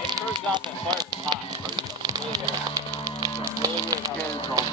It turns out that fire's hot. Really weird. Really weird.